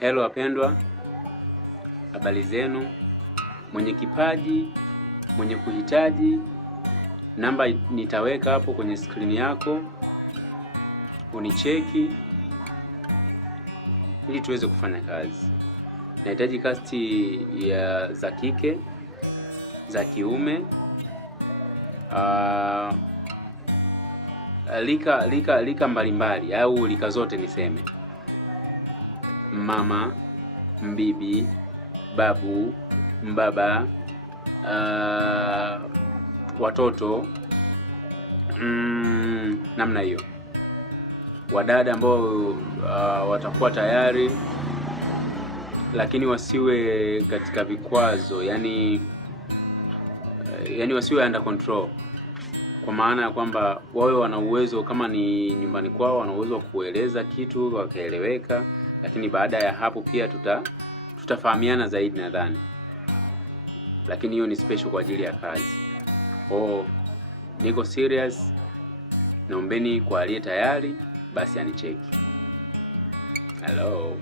Hello wapendwa, habari zenu. Mwenye kipaji, mwenye kuhitaji, namba nitaweka hapo kwenye skrini yako, unicheki ili tuweze kufanya kazi. Nahitaji kasti za kike, za kiume, lika mbalimbali au lika zote niseme. Mama, mbibi, babu, mbaba, watoto, namna hiyo. Wadada ambao watakuwa tayari lakini wasiwe katika vikwazo, yani wasiwe under control, kwa maana ya kwamba wawe wana uwezo, kama ni nyumbani kwao wana uwezo wa kueleza kitu wakaeleweka, lakini baada ya hapo pia tutafahamiana zaidi nadhani. Lakini hiyo ni special kwa ajili ya kazi. Niko serious, naombeni kwa aliye tayari basi anicheki. Hello.